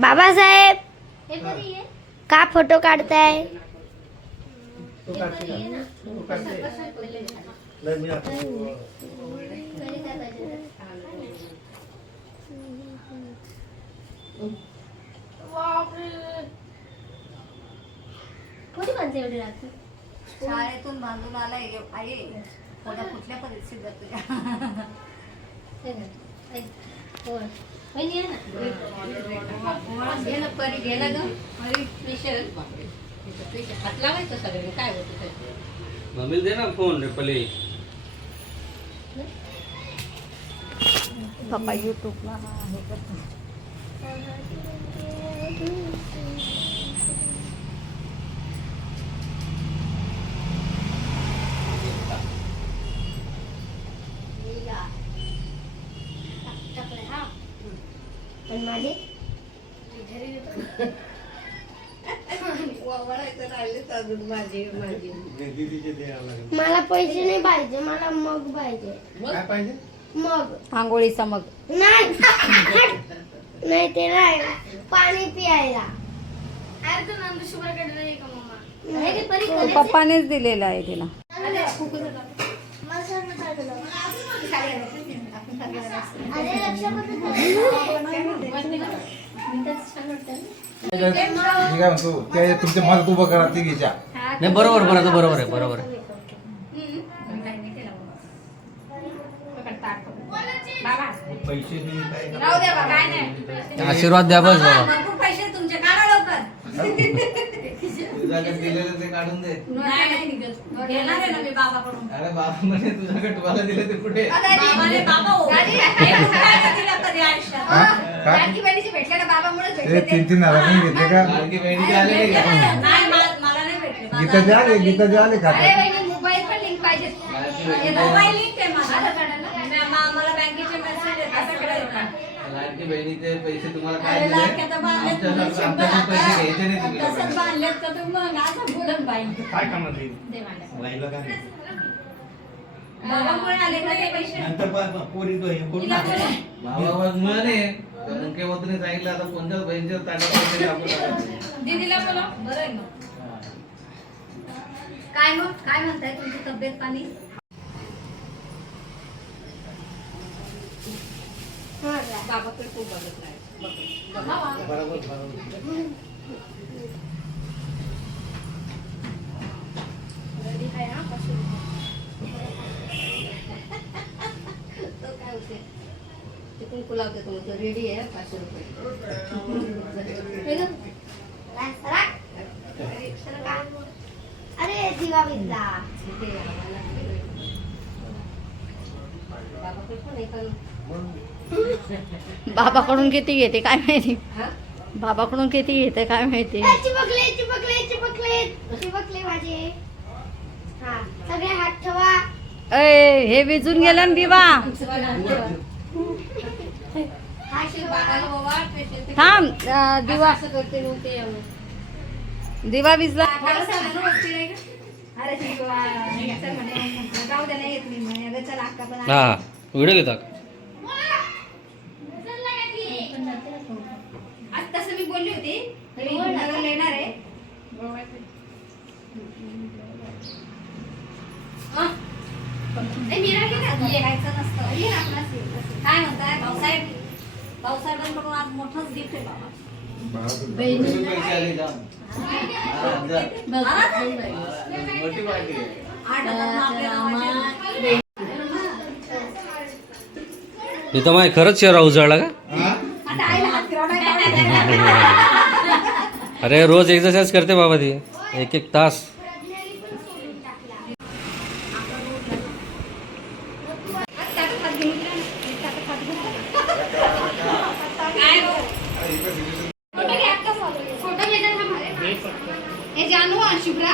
बाबासाहेब का फोटो काढताय? शाळेतून बांधून आलाय आई कोणा कुठल्या परिस्थितीत तुझ्या मम्मी दे ना फोन पहिले. पप्पा युट्यूबला हे करतो. मला पैसे नाही पाहिजे, मला मग पाहिजे. काय पाहिजे? मग आंघोळीचा मग नाही नाही ते नाही, पाणी पियायला. पप्पानेच दिलेला आहे तिला. मी काय म्हणतो ते तुमच्या मनात उभं करा ती घ्यायच्या. नाही बरोबर बरोबर आहे बरोबर आहे. पैसे बी काय आशीर्वाद द्या बस बाबा. पैसे तुमचे काढा लवकर. तुझ्याकडे दिलेलं ते काढून दे. घेणार आहे ना मी बाबाकडून. अरे बाबा म्हणे तुझ्याकडे तुम्हाला दिले ते कुठे? बाबाने बाबा हो. हे कुठं दिलं कधी आयुष्यात? काय? लाडकी बहिणीचे भेटले ना बाबामुळेच ते भेटले ते. 3,000 नाही घेतले का? लाडकी बहिणीचे आले नाही का? नाही मला नाही भेटले. गीताचे आले गीताचे आले का? अरे बहिणी मोबाईल पण लिंक पाहिजे. मोबाईल लिंक आहे माझा. मला बँकेचे मेसेज येतात सगळे येतात. लाडकी बहिणीचे पैसे तुम्हाला काय अरे दिले? लाडक्याचं बांधलेत आमच्याकडे तुम्ही शंभर पैसे घ्यायचे नाही तुम्ही तसंच लोकांना. बांधलेत का तुम्ही मग असं बोलत बाई. काय कामात येईल? दे मला. बाईला काय नाही. बाबामुळे आले का ते पैसे? नंतर पोरी तो हे करून तिला टाकू. बोला. भावावर म्हणे मुख्यमंत्रीने सांगितलं आता कोणत्याच बहिणीच्या ताटात पैसे टाकू नका. दीदीला बोला. बरं आहे मग. काय मग काय म्हणताय तुमची तब्येत पाणी? बाबाकडे खूप बघत नाही. बरोबर बरोबर. तो काय होते ते कुंकू लावते तुमचं रेडी आहे 500 रुपये. अरे दिवा विजला. बाबाकडे पण आहे पण बाबाकडून किती घेते काय माहिती. हा? बाबाकडून किती घेते काय माहिती. चिपकले चिपकले चिपकले चिपकले माझे. हा सगळे हात ठेवा. अय हे विजून गेलं ना दिवा. बाबाला बाबा पेशंट थांब दिवा असं करते मग ते दिवा विजला. अरे शिकवा सर म्हणे जाऊ दे नाही येत मी म्हणे अगं चल अक्का पण हा व्हिडिओ घेता. आज तसं मी बोलली होती मी घराला येणार आहे. यायचं नसतं ये आपला काय म्हणताय भाऊसाहेब. भाऊसाहेबांकडून आज मोठंच गिफ्ट आहे बाबा. पैसे आले जाम. मोठी पार्टी आहे. 8,000 आपल्या नावाचे. इथं माय खरंच शहर उजळला का? आता आईला हात फिरवणार. अरे रोज एक्सरसाइज करते बाबा ती 1-1 तास. हे जानू आणि शुभ्रा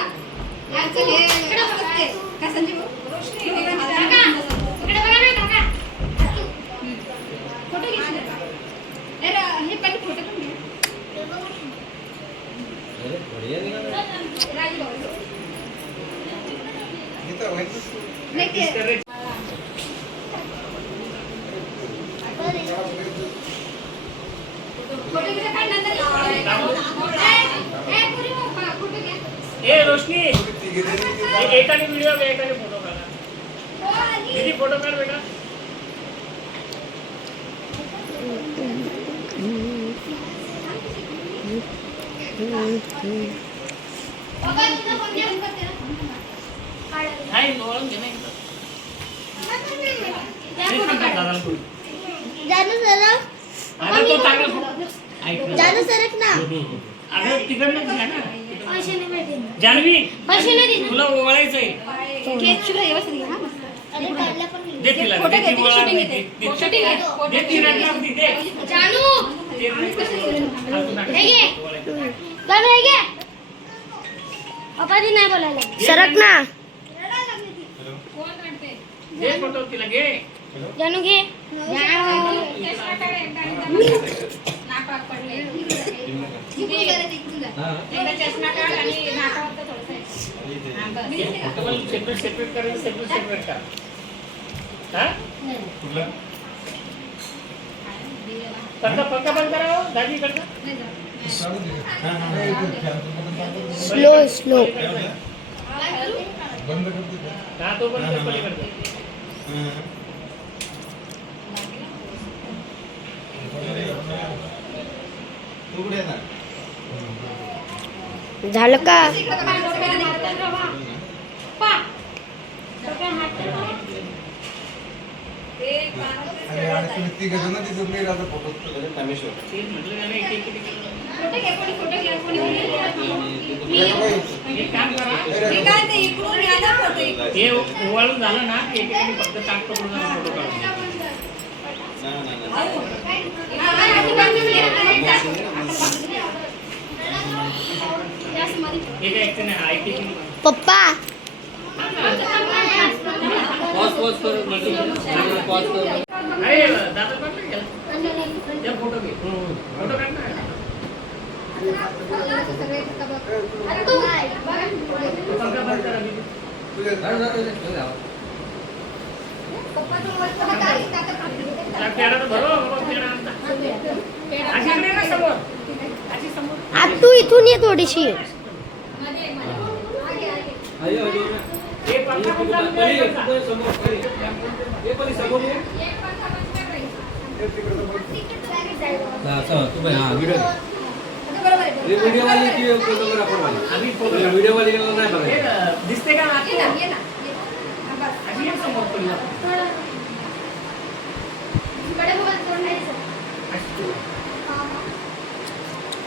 यांचं हे असते काय संजीव रोशनी इकडे बघा ना काका. फोटो घेतले. अरे हे पण फोटो पण घे. राजू भाऊ. नाही ते फोटो किती काढणार तरी? पुरी मग फोटो घ्या. ए रोशनी एकाने व्हिडिओ घ्या एकाने फोटो काढा दीदी फोटो काढ बेटा पप्पा तुझा फोन घेऊन करते ना. हाय वळून घे नाही जानू सरक. अरे तो चांगला ऐक जानू सरक ना. अगं तिकडनं घ्या ना पैसे नाही भेटले. जानवी पैसे नाही दिले. तुला ओळायचंय घे, शुभ्रा व्यवस्थित घे, हा. अरे काढला पण नाही. दे तिला फोटो दे घे, ती तिची ओळख shooting दे येते. ती- Shooting घे. दे ती रडणार ती दे जानू ते रडणार. हे घे. जानू हे घे. पप्पा ती नाही बोलायला. सरक ना. कोण काढते? दे फोटो तिला घे जानू घे. चष्मा काढ, एकदा नाकात पडले. इकडून जा रे, इकडून जा. एकदा चष्मा काढ आणि नाकावरचं थोडंसं आहे. हा, बस. सेपरेट सेपरेट करायचं सेपरेट करा हा पक्का बंद करा हो दादी करता नाही जा. Slow slow. का तो पण पलीकडे झालं का? इकडं काढ, डोक्याला मारतात रे बा. पा. डोक्याला हात ठेव. एक बारा. तेच म्हटलं ना एक एक फोटो घे, कोणी फोटो घ्या, कोणी कोणी. एक काम करा हे काय ते इकडून घ्या ना फोटो इकडून. हे ओवाळून झालं ना की एकेकाने फक्त ताट पकडून जरा फोटो काढून एक ऍक्शन आहे आयटी पप्पा अरे दादा पण नाही गेला या फोटो घे फोटो काढ ना तो पंखा बंद करा दीदी पेढा तर भरो बाबा पेढा आणता अशी इकडे ना समोर अशी समोर तू इथून ये थोडीशी. हे पंखा बंद करून द्यायचा. आम्ही फोटो हे दिसते का ये ना, ये ना. हा, बस. अशी एक समोर पडला कडे बघा तोंड नाही दिसत.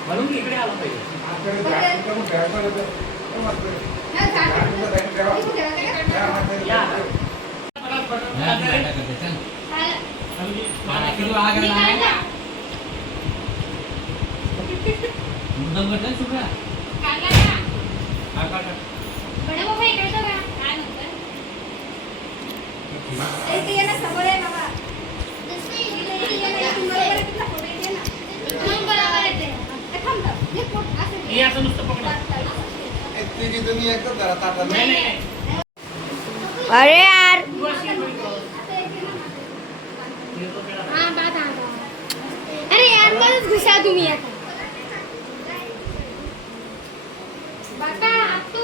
म्हणून इकडे आला पाहिजे हा, झाड. इकडून ठेवा का? या काढला का? कडे बघा इकडे तर बघा. काय म्हणतोय? इथे ये ना, समोर आहे बाबा. दिसते इथे ये ना, इथून बरोबर आहे तुझा फोटो, इथे ये ना. इकडून बरोबर येते. ए, थांब थांब. हे फोटो असं हे असं नुसतं पकडा नाही नाही अरे यार. तू अशी उभी कर. हे तो पेढा. हा बात हा. अरे यार मलाच घुसा तुम्ही आता. बाका तू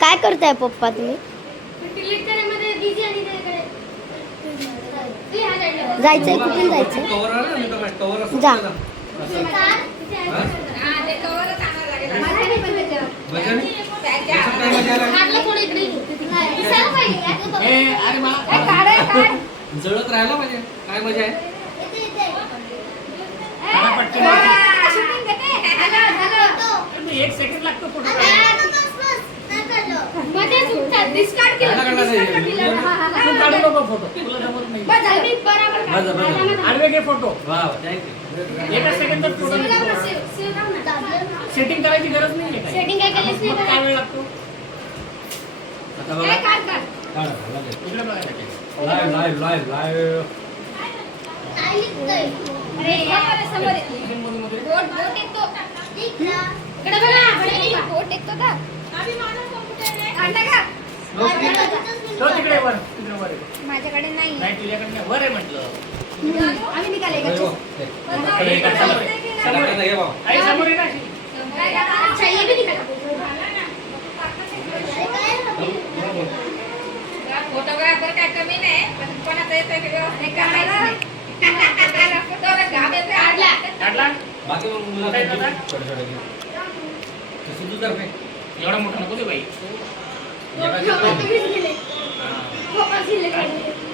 काय करताय पप्पा तुम्ही? डिलीट करायमध्ये बिझी आणि त्याकडे तू ह्या साईडला जायचंय कुठून जायचं? जा. हा, ते कव्हरच आणावं लागेल. माझ्याने पण त्याच्यावर. त्याच्या- हातला थोडं इकडे घे. दिसायला पाहिजे यात हे अरे मला ए, काढ, ए, काढ. जळत राहिला पाहिजे काय मजा आहे मला पटकन हा, shooting घेते. झालं, झालं. तू एक सेकंड लागतो फोटो मध्ये सुटतात. Discard केलं. काढला नाही. Discard केलं. हा, हा, तू हा. काढू नको फोटो तुला जमत नाही बस झालं. मी बरोबर बस, बस, बस. काढला. आडवे घे फोटो वा थँक्यू एका सेकंदात फोटो सेव लाव ना, सेव लाव ना. सेटिंग करायची गरज नाही आहे Setting काय केलीस नाही काय वेळ लागतो आता ए, बघा काढ, काढ. इकडे बघायला लाईव्ह लाईव्ह लाईव्ह काय लिहितोय? अरे, समोर आहे, समोर आहे. मध्ये बोट, बोट येतो. इकडे बघा. बोट येतो का? काढला का? तो तिकडे वर तिकडे वर आहे. माझ्याकडे नाही नाही तुझ्याकडे नाही वर आहे म्हटलं आम्ही निघाले का? आई समोर आहे ना अशी. अच्छा, ये भी निघाला. फोटोग्राफर काय कमी नाही पण कोणाचा येतोय व्हिडिओ नाही का माहिती नाही. काढला. काढला बाकी मग मुलं काय करतात? छोटे-छोटे घे. ते सिद्धू तर नाही. एवढा मोठा नको दे बाई एका चित्रात नाही.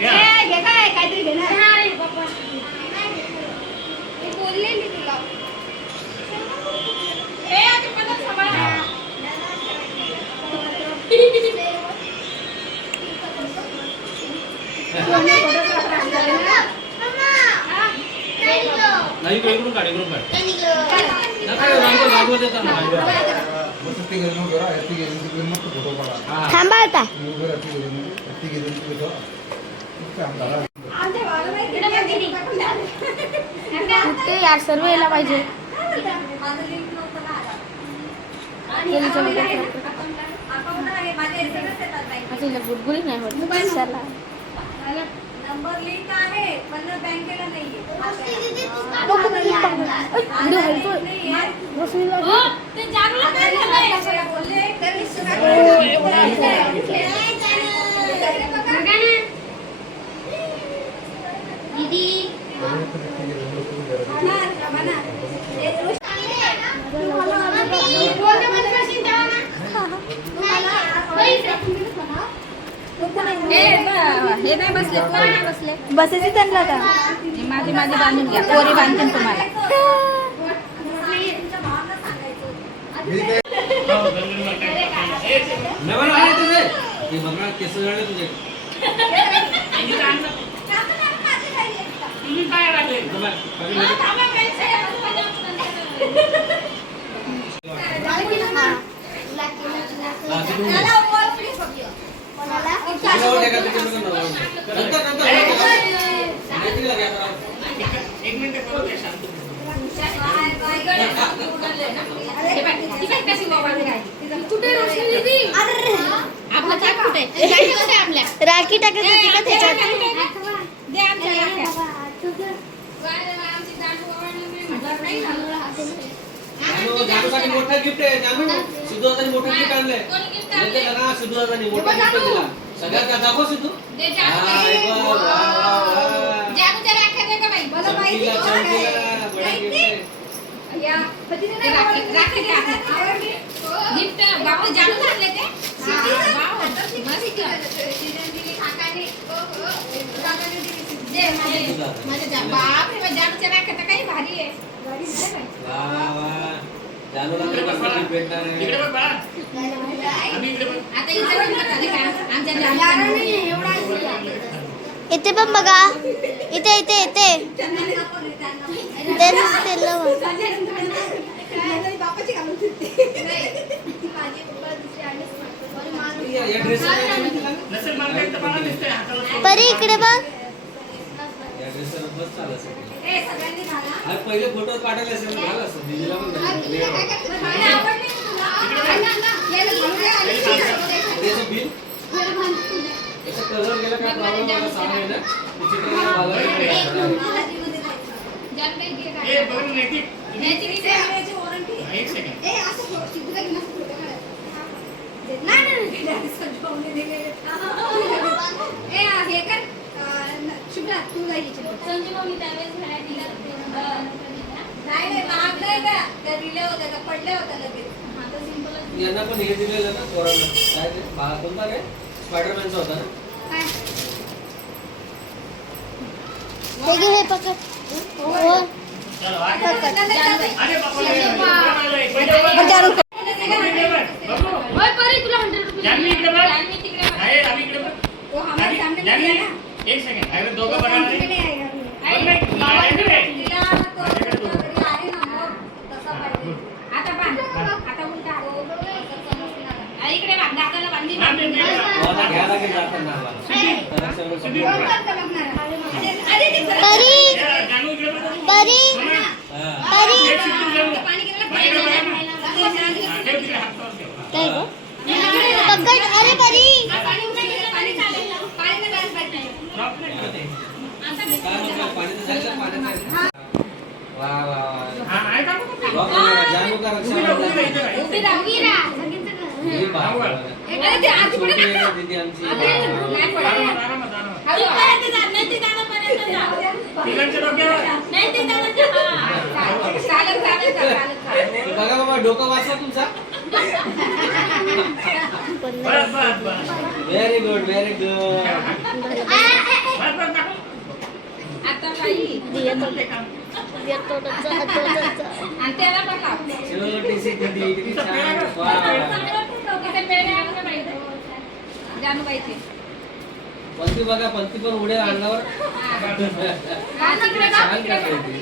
या. काहीतरी घेणार मी बोललेली तुला. ए, आधी पदर सांभाळ ना. नाही इकडून काढ इकडून काढ. नका रे, लागवड देतात ना. हा. थांबा आता ते यार सर्व यायला पाहिजे गुडगुडी नाही होत चला नंबर लिंक आहे पण बँकेला नाहीये. ते जानूला काय झालंय? बोलले तर दीदी हे नाही बसले नाही बसले बसायचे त्यांना का माझी बांधून घ्या पोरी बांधून तुम्हाला हो, गल्लीवर काय. ए, नवल आहे तुझे हे बघा केस जळले तुझे. इकडे आण ना. तुम्ही काय राहिले बघा, सगळे लोकं- हा, तिकडून घे. नवल एका तिकडून नवल. नंतर माहिती लागेल आता. एक मिनिट करू दे शांत. कुठे रोशनी दीदी आपला चाक कुठे आपल्या राखी टाकायची होती का त्याच्यात दे आमच्या राख्या. आमची दांडू ओवाळणं नाही जानू जानूसाठी मोठं गिफ्ट आहे. जानू सिद्धूसाठी मोठं गिफ्ट आणलंय. नंतर लगा सिद्धूसाठी मोठं गिफ्ट दिला. सगळ्यात दाखव सिद्धू. दे हा, एक वा, वा, वा, वा. जानूच्या राख्या दे का बाई मला माहिती चमकीला, बडा गिफ्ट आहे. या राख्या घ्या गिफ्ट बापू जानू आणले ते मस्त दे माझ्या बाप रे जानूच्या राख्या तर काही भारी आहे वा, वा. जानूला इकडे बघ बाळा. गिफ्ट भेटणार आहे. इकडे बघ बाळा. आम्ही इकडे बघ. आता इथे पण बघा का आमच्या जानू इथे पण बघा इथे इथे इथे ते नसतील या ड्रेसला नसेल मला काही तर मला दिसतंय हाताला सोड. परी इकडे बघ या ड्रेसला बस चालत असेल. ए सगळ्यांनी घाला आज पहिले फोटो काढायला असेल झालं असं दीदीला पण आवडली तुला त्याचं बिल याचा कलर गेला काय प्रॉब्लेम मला सांग ना ए, बघ ना, नैतिक. वॉरंटी हा, एक सेकंड. ए असं शिकू दे की नसं फोटो काढायचं. नाही सजवून दिले. ए हे कर शुभ्रा तू जायची संजय मम्मी त्यावेळेस म्हणायला दिला नाही मागलंय का त्या दिल्या होत्या का पडल्या होत्या लगेच हा तर सिंपल यांना पण हे दिलेलं ना पोरांना काय ते कोणता रे स्पायडरमॅनचा होता ना काय ते घे हे पकड हो चलो, आगे. पकड अरे बापा, इकडे बघ. इकडे बघ. बघू. जानवी इकडे बघ. आहे, आम्ही इकडे बघ. वो हमारे सामने जानवी, नहीं है ना एक सेकंड. अरे दोघं बघा ना रे. तिकडे आहे का? बघ ना, माझ्याकडे. तिला तो घरी आहे ना मग तसा पाहिजे आता बांध आता उलटा इकडे बांध दादाला बांधी हा, मी- मला घ्यायला लागेल जाताना आम्हाला. तर सगळं सुधीर समजून बघ. अरे ते परी ए, जानू इकडे बघ. परी हा. परी एक सिद्धू घेऊन. पाणी गेलं बाहेर बघा ना. पाणी हा, ठेव तिकडे, हात लावून ठेव. काय गं? पकड अरे परी काय म्हटलं पाणी तर झालं पाण्याचं. वा वा वा. हा, आहे का मग? बघ ना, जानू का उभी राहा, उभी राहा, इथे राहा. उभी राहा, उभी राहा. सगळीचं कर. हे बाबा. अरे ते आधी पुढे छोटी नका. आहे दीदी आमची. नाही पडत. आरामात, आरामात, आरामात. तिथपर्यंत जा, नाही ते जाण्यापर्यंत जा. तिघांच्या डोक्यावर. नाही ते जाण्यापर्यंत हा. चालत, चालत, चालत, चालत. बघा बाबा डोकं वाचवा तुमचा. बस, बस, बस. Very good very good. बस, बस, दाखव. आता बाई. ते काम. आणि त्याला पण लाव. छोटीशी दीदी किती छान. वा वा. इथे पेढे आणले पाहिजे. जानूबाईचे. पंती बघा पंती पण उडे आणल्यावर हा, तिकडे जा, छान तिकडे जा. करते.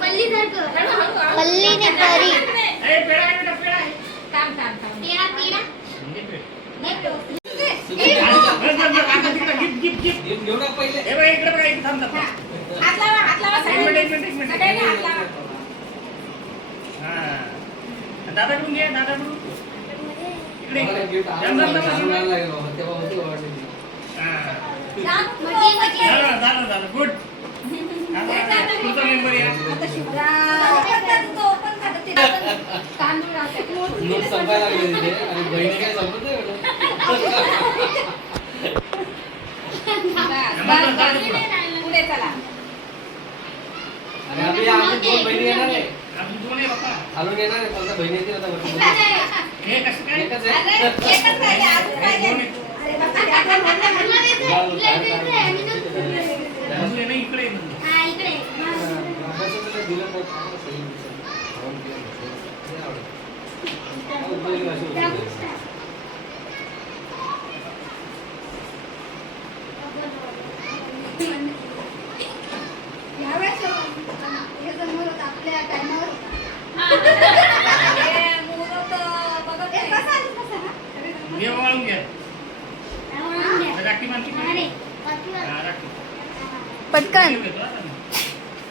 पल्ली सारखं. पल्लीने परी. ए, पेढा आहे बेटा, पेढा आहे. थांब, थांब, थांब. तेरा तेरा. घे पेढा. नाही तो. बस, बस, बस. आता तिकडे गिफ्ट, गिफ्ट, गिफ्ट. घेऊ ना पहिले. हे बघा, इकडे बघा, इकडे थांब, थांब. हात लावा, हात लावा एक सगळ्यांनी. मिनिट, एक मिनिट, एक मिनिट. सगळ्यांनी हात लावा. हा. दादाकडून घे, दादाकडून. इकडे, मला इकडे. गिफ्ट जाम, जाम, जाम, आणून जाम. लागेल बाबा तेव्हा होती वाटली. हा. मजे मजे. झालं, झालं, झालं. गुड. आता पुढचा मेंबर या. आता शुभ्रा. ओपन कर, तू ओपन कर. ते तांदूळ राहतात. नोट संपायला लागले तिथे आणि बहिणी काय संपत नाही एवढं. बस, बस, बस. पुढे चला. आणि आम्ही दोन बहिणी येणार आहे. अजून दोन आहे बाप्पा. खालून येणार आहे फक्त बहिणी येतील आता वरती. हे कसं काय? एकच अरे, आहे. एकच पाहिजे, अजून पाहिजे. दोन आहे. अरे बाबा, त्या पण म्हणलं, म्हणलं. अजून आहे ना, इकडे आहे ना. हा इकडे. अभ्यासाचं दिलं तर छान सही दिसेल. खाऊन पिऊन बसेल. ते आवडेल. काय उपयोगी भाषा उपयोगी. यावेळेस हे जमलं होतं आपल्या टायमावर. हे मुहूर्त बघत आहे. कसा आली, कसा हा? घे, वाळून घ्या. म्हणून द्या. राखी मानची अरे, बाकी हा, राखी. पटकन.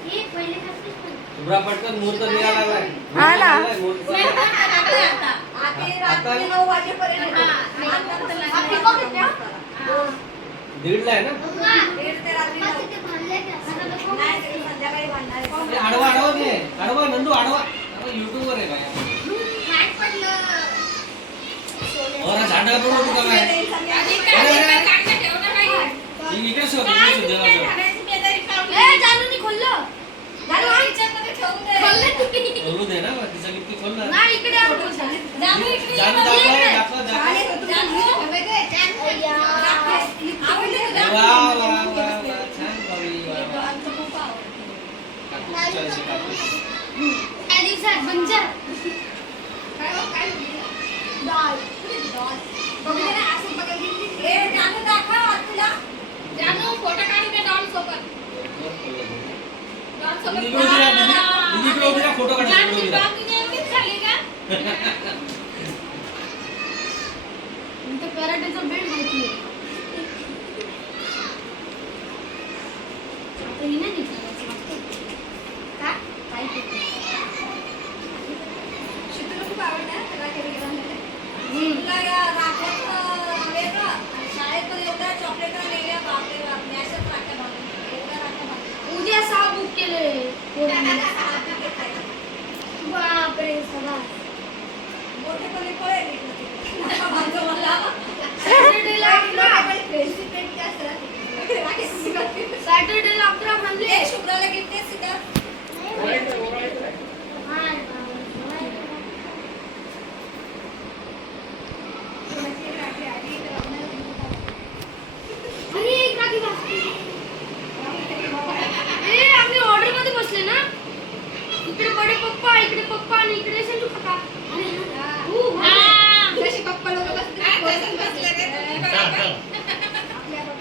हे पहिले कसं पण. शुभ्रा पटकन मुहूर्त निघाला लागलाय. हा ना. मुहूर्त आधी रात्री 9 वाजेपर्यंत. आपली बघितली हा? दीडला आहे ना. दीड ते रात्री 9. ते भांडले का? नाही, ते संध्याकाळी भांडणार आहे. ते आडवा आडवा घे. आडवा नंदू आडवा. युट्यूब वर आहे काय. काय पडलं? और झाडा पण होतो का काय. इकडे शोध इकडे शोध देवाचं. ए, जानूनी खोललं. जानू, हा हिच्यामध्ये ठेवून दे. खोललं तुम्ही. बोलू दे ना तिचा गिफ्ट खोल ना. नाही, इकडे आण. जानू, इकडे ये. जानू दाखवा दाखवा चालेल, दाखवा. जानू. आवडलं का? वा वा वा वा छान बाई वा. आमचं खूप आवडलं. कापूस चॉईस कापूस. त्या दिवसात बंजर. काय हो, काय लिहिलं? डॉल. डॉल. बघू दे ना, असं बघा किती. ए, जानू दाखव तुला. जानू, फोटो काढू दे डॉल सोबत. डॉल सोबत. दीदी इकडे उभी राहा फोटो काढा इकडे उभी राहा. इथं कराटेचा बेल्ट घातली. आता ही नाही निघालाच वाटतं. का? काय ते? शितूला खूप आवडलं हा, सगळा कार्यक्रम. तुला या राख्याचं वेगळं आणि शाळेत एवढ्या चॉकलेट वेगळ्या. बापरे बाप, मी अशाच राख्या बनवल्या. एवढ्या राख्या बनवल्या. उद्या 6 बुक केले. बापरे सगळा. मोठे पण पळेल इकडे तिकडे. माझं मला सॅटर्डेला 11. फ्रेंडशिप पेंट जास्त राहते. सॅटर्डेला 11 म्हणले. ए, शुभ्राला गिफ्ट आहे सीता. ओळायचं, ओळायचं. कोणाची राखी आली तर आपल्याला अरे एक राखी वाजते. ए आम्ही ऑर्डर मध्ये बसले ना. इकडे बडे पप्पा, इकडे पप्पा आणि इकडे संजू काका. जशी पप्पा लोक बसले चल, चल.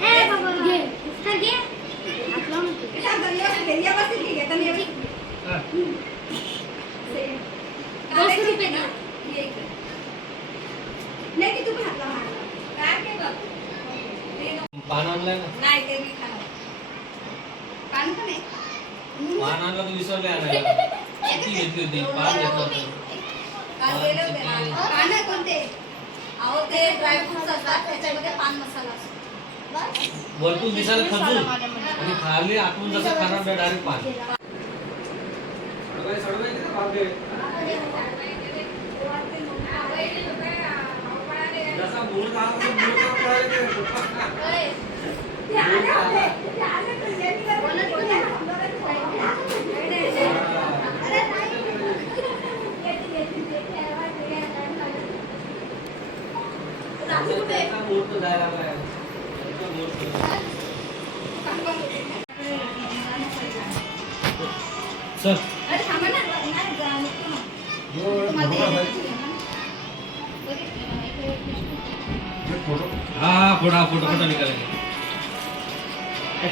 ए बाबा घे. इफ्तार घे. हात लावून घे. हा. 200 रुपये ना. नाही की तू पण हात लावा. काय काय बघ ते नको. पान आणलाय ना. नाही ते मी खाणार. पान पण आहे. पान आणलं तर विसरले आणायला. किती घेतली होती पान घेतलं होतं. काल गेले होते ना. पान कोणते? अहो ते ड्रायफ्रुट्स असतात त्याच्यामध्ये पान मसाला असतो. वरतून दिसायला खजूर आणि खाली आतून जसं खराब डायरेक्ट पान. सडवायचे ना बापरे. जसा मूळ आला तसा मूळ पळायचे. त्याचा मूर्त जायला लागलाय. चल अरे थांबा ना, नाही जा, नको ना. तुम्हाला हा फोटो निघाला.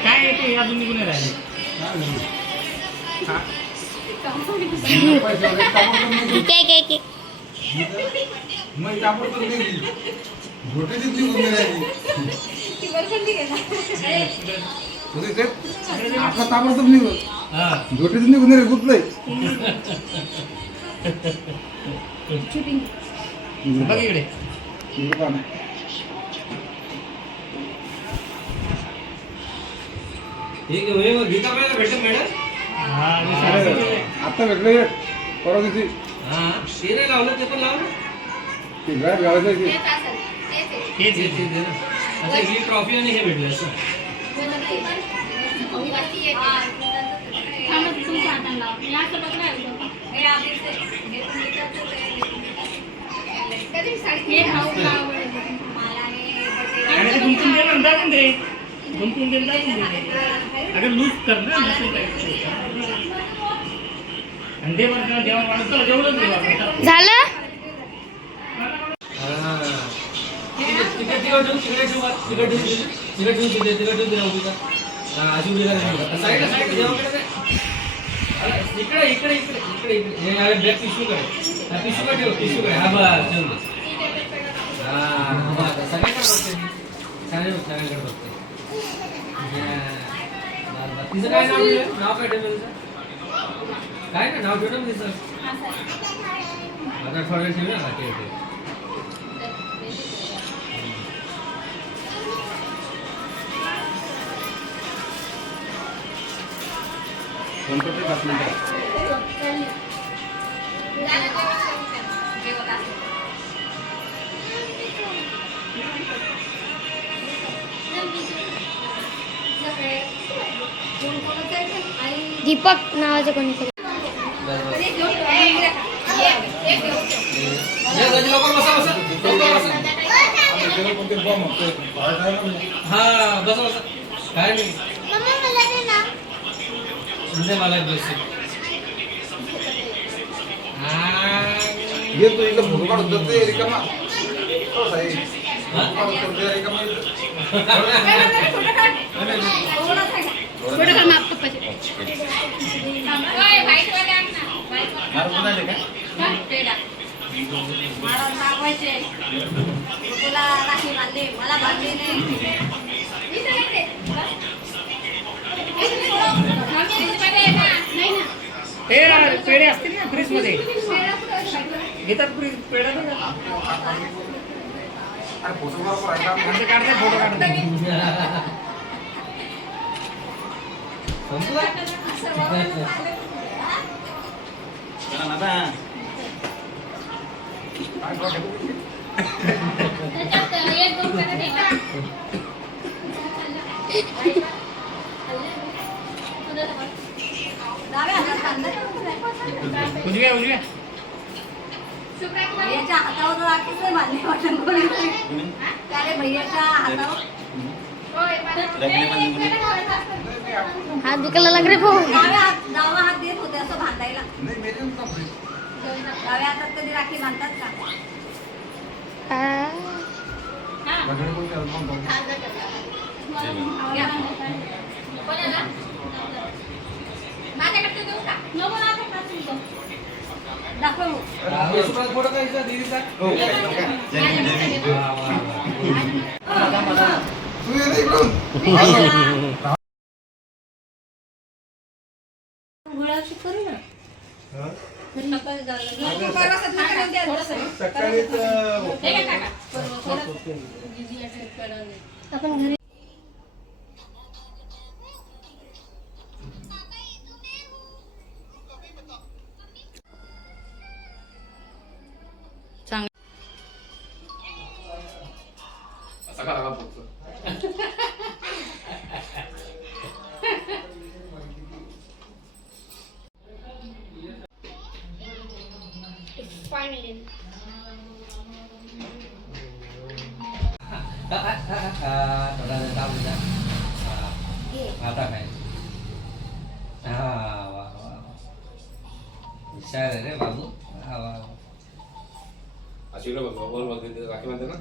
काय आहे ते अजून निघून नाही राहिले. केक केक केक मग ताबडतोब निघली. झोटे तिथली गुंडे राहिली. ती बरोबर निघेल. होते ते आपला ताबडतोब निघल. हा झोटेच निघून रे गुतलंय. बघ इकडे. ठीक आहे. हे गीता मॅडम भेटेल मॅडम. हा मी सरस्वती. आता भेटलं हे परवा दिवशी हा ते नाही लावलं ते पण लावलं. ते गाय घालायचं की तेच असेल, तेच आहे. हेच ते आहे. दे ना. आता ही ट्रॉफी आणि हे भेटलं असं. कधी साडी आणि ते 2-3 दिवस नंतर पण दे. 2-3 दिवस दाखवून दे. अगं लूज कर ना. आणि दे बरं का, जेवण वाढतं जेवढंच दे बाबा. झालं तिकडे ठेवू तिकडे ठेवू अशी उभी करायची. साईडला साईड देवाकडे इकडे इकडे इकडे इकडे इकडे हे बॅग पिशूकडे. हा पिशूकडे ठेव पिशूकडे. हा बस ठेवलं. हा बस सगळ्यांकडे बघते मी. सगळ्यांकडे बघते. तिचं काय नाव ठेवलं? नाव काय ठेवलं तिचं? काय ना नाव ठेवलं ना तिचं? आता थोडं ठेवलं ना ते ते. गणपती 5 मिनिटं. दीपक नावाचं कोणीतरी. हे गजी लवकर बसा बसा. लवकर बसा. त्याला कोणते बॉम्ब होते. बाहेर जायला म्हणजे. हा बसा बसा. काय नाही. म्हणजे मला एक blessing. ये तो इकडे फोटो काढून देते रिकामा. हो साई. हा? काढून देते रिकामा. थोडं काम आप पप्पाचे. मारून बनायले का? मला दाखवायचे. तुला राखी बांधली, मला बांधली नाही. हे पेढे असतील ना फ्रीज मध्ये घेतात. फ्रीज पेढा ना. अरे फोटो बरोबर आहे का? म्हणजे काढतात फोटो काढतात. संपला? काय बघा. उजव्या उजव्या. भैयाच्या हातावर राखीच नाही बांधली वाटण कोणी. त्याने भैयाच्या हातावर हात दुखायला लाग रे भाऊ. डावा हात देत होते असं बांधायला. नाही मेरे ना फ्री. डाव्या हातात कधी राखी बांधतात का? बघणे कोणी अल्बम बघ. माझ्याकडे देऊ का? दाखव. यशोमतीचा फोटो काढायचा दीदीचा. हो काय काय. वा, वा, वा. तू ये ना इकडून. सकाळीच आपण घरी सकाळ आला फक्त फायनली थोडा वेळ थांबू द्या. हा, आता काय हा वा वा हुशार आहे रे बाबू. वा वा वा. अशी बघ बरोबर राखी बांधते ना